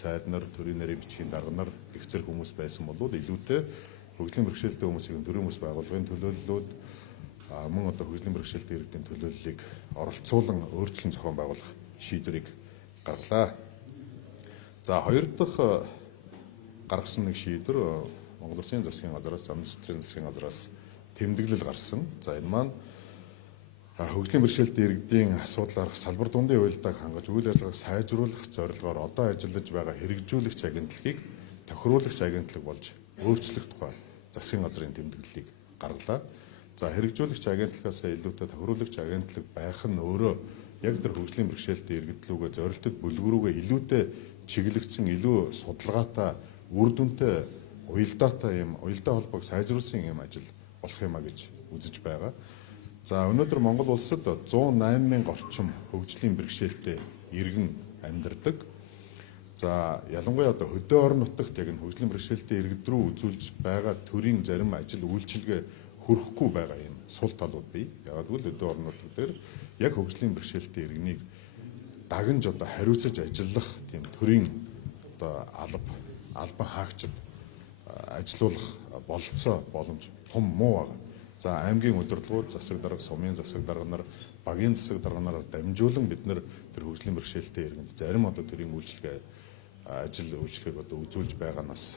сайд нар, төрийн нарийн бичгийн дарга нар гэх зэрэг хүмүүс байсан бол илүүтэй хөгжлийн бэрхшээлтэй хүмүүсийн төрийн хүмүүс байгууллагын төлөөллүүд мөн одоо хөгжлийн бэрхшээлтэй иргэдийн төлөөллийг оролцуулан өөрчлөн зохион байгуулах шийдвэрийг гаргалаа. За хоёр дахь гаргасан нэг шийдвэр Монгол Улсын засгийн газраас, замын засгийн газраас тэмдэглэл гарсан. За энэ маань хөгжлийн бэрхшээлтэй иргэдийн асуудлаар салбар дундын уялдааг хангаж үйл ажиллагааг сайжруулах зорилгоор одоо ажиллаж байгаа хэрэгжүүлэгч агентлагийг тохируулагч агентлаг болж өөрчлөх тухай засгийн газрын тэмдэглэлийг гаргалаа. За хэрэгжүүлэгч агентлагаас илүүтэй тохируулагч агентлаг байх нь өөрөө яг тэр хөгжлийн бэрхшээлтэй иргэдлүүгээ зорилттой бүлгэрүүгээ илүүтэй чиглэгдсэн илүү судалгаатай үр дүнтэй уялдаатай юм уялдаа холбоог сайжруулсан юм ажил болох юмаа гэж үзэж байгаа. За өнөөдөр Монгол улсад 108 мянга орчим хөгжлийн бэрхшээлтэй иргэн амьдардаг. За ялангуяа одоо хөдөө орон нутагт яг энэ хөгжлийн бэрхшээлтэй иргэд рүү үзүүлж байгаа төрийн зарим ажил үйлчилгээ хүрэхгүй байгаа юм сул талууд бий. Яг л хөдөө орон нутаг дээр яг хөгжлийн бэрхшээлтэй иргэнийг дагнж одоо хариуцаж ажиллах тийм төрийн одоо албан хаагчид ажилуулах бололцоо боломж том муу байгаа. За аймгийн удирдлагууд, засаг дарга, сумын засаг дарга нар, багийн засаг дарга нараар дамжуулан бид нэр тэр хөгжлийн бэрхшээлтэй иргэнд зарим одоо төрийн үйлчлэгийг одоо үзүүлж байгаанаас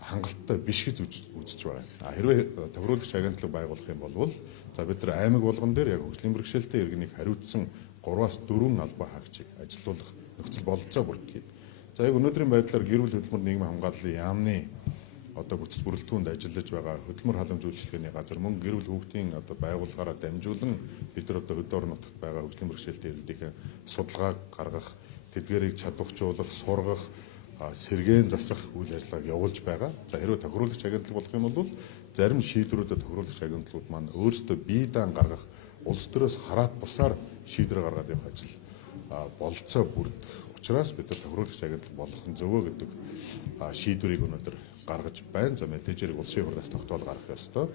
хангалттай биш гэж үзэж байгаа. Хэрвээ тохируулагч агентлаг байгуулах юм бол за бид нар аймаг болгон дээр яг хөгжлийн бэрхшээлтэй иргэнийг хариуцсан 3-4 албан хаагчийг ажилуулах нөхцөл бололцоо бүрдгий. За яг өнөөдрийн байдлаар гэр бүл хөдөлмөр нийгмийн хамгааллын яамны одоо бүтэц бүрэлдэхүүнд ажиллаж байгаа хөдөлмөр халамж үйлчилгээний газар мөн гэр бүл хүүхдийн одоо байгууллагаараа дамжуулан бид нар одоо хөдөө орон нутагт байгаа хөгжлийн бэрхшээлтэй иргэдийн судалгааг гаргах, тэдгээрийг чадварчуулах, сургах, сэргээн засах үйл ажиллагааг явуулж байгаа. За хэрвээ тохируулагч агентлаг болох юм бол зарим шийдвэрүүдэд тохируулагч агентлагууд маань өөрсдөө бие даан гаргах улс төрөөс хараат бусаар шийдвэр гаргаад явах ажил бололцоо бүрдэх учраас бид нар тохируулагч агентлаг болох нь зөвөө гэдэг шийдвэрийг өнөөдөр гаргаж байна. За мэдээж хэрэг улсын хурлаас тогтоол гаргах ёстой.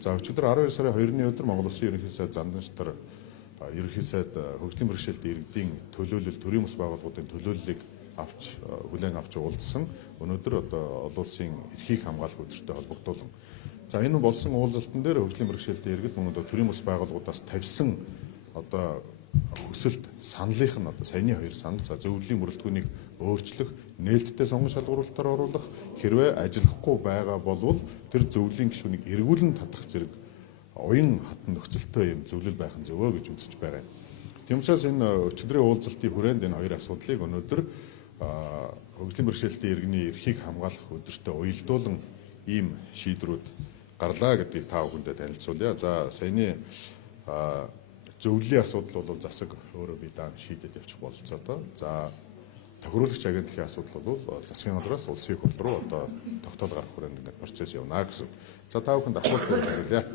За өчигдөр 12 сарын 2-ны өдөр Монгол Улсын ерөнхий сайд Занданчтар ерөнхий сайд хөгжлийн бэрхшээлтэй иргэдийн төлөөлөл, төрийн бас байгууллагуудын төлөөллийг хүлээн авч уулзсан. Өнөөдөр одоо олон улсын эрхийг хамгаалах өдөртөө холбогдуулан. За энэ болсон уулзалтан дээр хөгжлийн бэрхшээлтэй иргэд мөн одоо төрийн бас байгууллагуудаас тавьсан одоо хүсэлт саналынх нь одоо саяны 2 санал за зөвлөлийн мөрөлдгөөнийг өөрчлөх, нээлттэй сонгон шалгуулалтаар оруулах, хэрвээ ажиллахгүй байгаа бол тэр зөвлөлийн гишүүнийг эргүүлэн татах зэрэг уян хатан нөхцөлтэй юм зөвлөл байх нь зөвөө гэж үзэж байгаа. Тийм учраас энэ өчигдрийн уулзалтын хүрээнд энэ хоёр асуудлыг өнөөдөр хөгжлийн бэрхшээлтэй иргэний эрхийг хамгаалах өдөртөө уялдуулан ийм шийдвэрүүд гарлаа гэдгийг та бүхэндээ танилцуулъя. За саяны зөвлөлийн асуудал бол засаг өөрөө бие даан шийдэд явчих бололцоотой. За тохируулагч агентлагийн асуудал бол засгийн газраас улсын хурл руу одоо тогтоол гаргах хүрээнд процесс явна гэсэн. За та бүхэнд асуулт хариулъя.